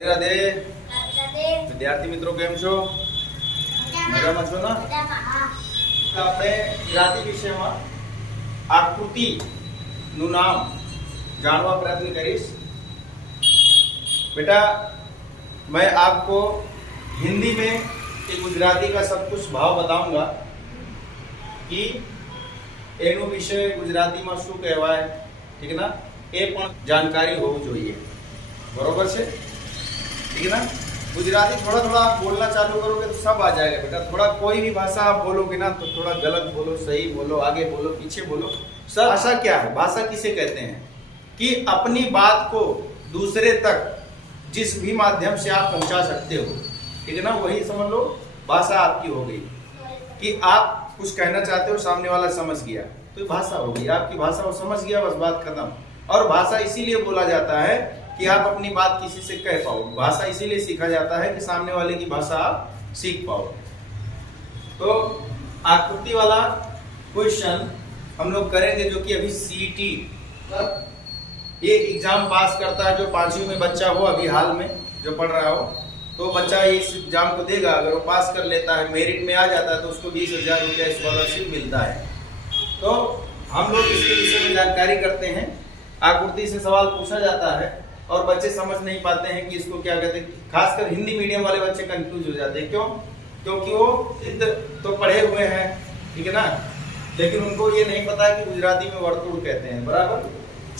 રાધે વિદ્યાર્થી મિત્રો કેમ છો? મજામાં છો ને? આપણે ગુજરાતી વિષયમાં આકૃતિ નું નામ जानवा प्रयत्न करीश। बेटा मैं आपको हिंदी में एक गुजराती का सब कुछ भाव बताऊंगा कि एनु विषय गुजराती में शू कहवाय, ठीक है ना? ए पण जानकारी होवी जोईए, बरोबर छे? ठीक है ना? गुजराती थोड़ा थोड़ा आप बोलना चालू करोगे तो सब आ जाएगा बेटा। थोड़ा कोई भी भाषा आप बोलोगे ना तो थोड़ा गलत बोलो, सही बोलो, आगे बोलो, पीछे बोलो। सब भाषा क्या है? भाषा किसे कहते हैं कि अपनी बात को दूसरे तक जिस भी माध्यम से आप पहुंचा सकते हो, ठीक है ना, वही समझ लो भाषा आपकी हो गई। कि आप कुछ कहना चाहते हो, सामने वाला समझ गया तो भाषा हो गई आपकी। भाषा वो समझ गया, बस बात खत्म। और भाषा इसीलिए बोला जाता है कि आप अपनी बात किसी से कह पाओ। भाषा इसीलिए सीखा जाता है कि सामने वाले की भाषा आप सीख पाओ। तो आकृति वाला क्वेश्चन हम लोग करेंगे, जो कि अभी सीईटी ये एग्जाम पास करता है, जो 5वीं में बच्चा हो अभी हाल में जो पढ़ रहा हो, तो बच्चा इस एग्जाम को देगा। अगर वो पास कर लेता है, मेरिट में आ जाता है, तो उसको 20,000 रुपया स्कॉलरशिप मिलता है। तो हम लोग इसके विषय में जानकारी करते हैं। आकृति से सवाल पूछा जाता है और बच्चे समझ नहीं पाते हैं कि इसको क्या कहते हैं। खासकर हिंदी मीडियम वाले बच्चे कंफ्यूज हो जाते हैं। क्यों? क्योंकि वो तो पढ़े हुए हैं, ठीक है ना, लेकिन उनको ये नहीं पता कि गुजराती में वर्तुड़ कहते हैं, बराबर।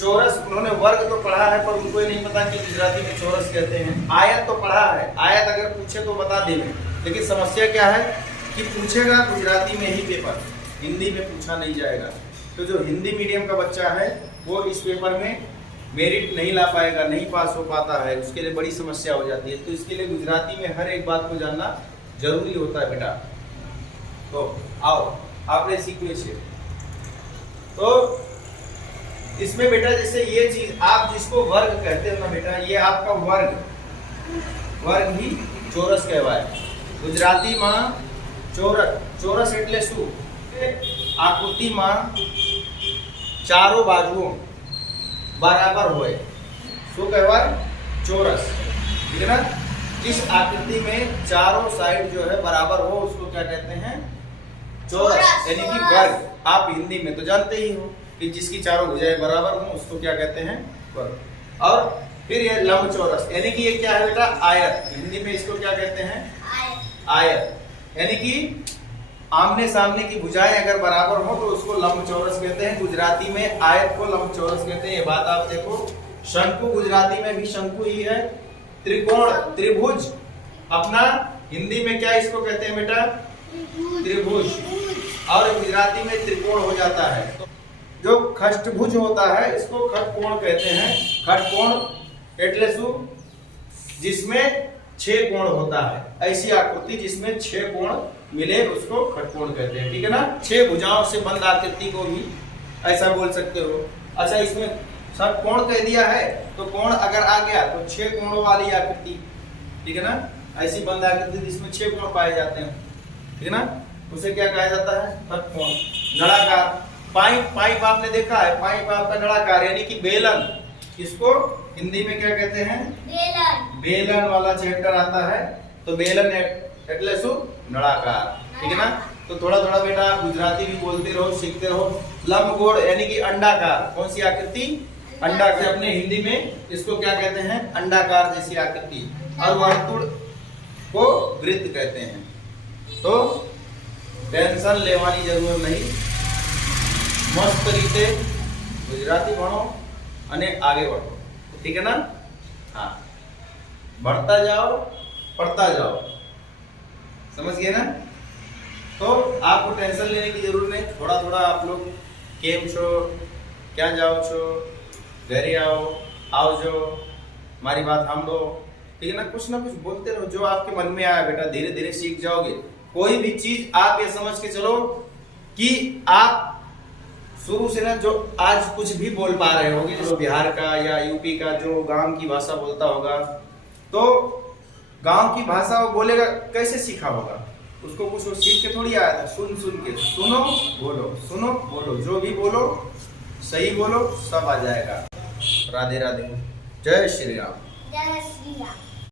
चौरस उन्होंने वर्ग तो पढ़ा है, पर उनको ये नहीं पता कि गुजराती में चौरस कहते हैं। आयत तो पढ़ा है, आयत अगर पूछे तो बता देंगे, लेकिन समस्या क्या है कि पूछेगा गुजराती में ही पेपर, हिंदी में पूछा नहीं जाएगा। तो जो हिंदी मीडियम का बच्चा है वो इस पेपर में मेरिट नहीं ला पाएगा, नहीं पास हो पाता है, उसके लिए बड़ी समस्या हो जाती है। तो इसके लिए गुजराती में हर एक बात को जानना जरूरी होता है बेटा। तो आओ आपने सीखने से। तो इसमें बेटा जैसे ये चीज आप जिसको वर्ग कहते हो ना बेटा, ये आपका वर्ग ही चौरस कहवाय। गुजराती में चौरस एटले शू? आकृति में चारों बाजुओं बराबर होए, शू कहवाय? चौरस, ठीक है ना। जिस आकृति में चारों साइड जो है बराबर हो उसको क्या कहते हैं? चौरस, यानी कि वर्ग। आप हिंदी में तो जानते ही हो कि जिसकी चारों भुजाएं बराबर हो उसको क्या कहते हैं? वर्ग। और फिर ये लंबचौरस, यानी कि ये क्या है बेटा? आयत। हिंदी में इसको क्या कहते हैं? आयत। यानी कि आमने सामने की भुजाएं अगर बराबर हो तो उसको लंबचौरस कहते हैं। गुजराती में आयत को लंबचौरस कहते हैं। ये बात आप देखो। शंकु गुजराती में भी शंकु ही है। त्रिकोण, त्रिभुज अपना हिंदी में क्या इसको कहते हैं बेटा? त्रिभुज। और गुजराती में त्रिकोण हो जाता है। जो खष्टभुज होता है इसको खटकोण कहते हैं। खटकोण एटले शू? जिसमें 6 कोण होता है। ऐसी आकृति जिसमें 6 कोण मिले उसको खटकोण कहते हैं, ठीक है ना। 6 भुजाओं से बंद आकृति को भी ऐसा बोल सकते हो। अच्छा, इसमें सब कोण कह दिया है तो कोण अगर आ गया तो 6 कोणों वाली आकृति, ठीक है ना। ऐसी बंद आकृति जिसमें 6 कोण पाए जाते हैं, ठीक है ना, उसे क्या कहा जाता है? खटकोण। नळाकार, पाइप आपने देखा है, पाइप आपका नळाकार यानी कि बेलन। इसको हिंदी में क्या कहते हैं? बेलन वाला चैप्टर आता है तो बेलन एटले शू? नळाकार, ठीक है ना। तो थोड़ा थोड़ा बेटा गुजराती भी बोलते रहो, सीखते रहो। लंबगोल यानी कि अंडाकार, कौन सी आकृति? अंडाकार। अपने हिंदी में इसको क्या कहते हैं? अंडाकार जैसी आकृति। और वर्तुड़ को वृत्त कहते हैं। तो टेंशन लेवानी जरूरत नहीं, मस्त रीते गुजराती भणो અને आगे बढ़ो, ठीक है ना। हाँ, बढ़ता जाओ, पढ़ता जाओ, समझ गए ना। तो आपको टेंशन लेने की जरूरत नहीं। थोड़ा थोड़ा आप लोग केम छो, क्या जाओ छो, घरे आओ जो हमारी बात सांभो, ठीक है ना। कुछ ना कुछ बोलते रहो, जो आपके मन में आया बेटा धीरे धीरे सीख जाओगे। कोई भी चीज आप ये समझ के चलो कि आप शुरू से ना जो आज कुछ भी बोल पा रहे होगे, जो बिहार का या यूपी का जो गांव की भाषा बोलता होगा, तो गांव की भाषा वो बोलेगा, कैसे सीखा होगा? उसको कुछ वो सीख के थोड़ी आया था, सुन के। सुनो बोलो, सुनो बोलो, जो भी बोलो सही बोलो, सब आ जाएगा। राधे राधे, जय श्री राम। जय श्री राम।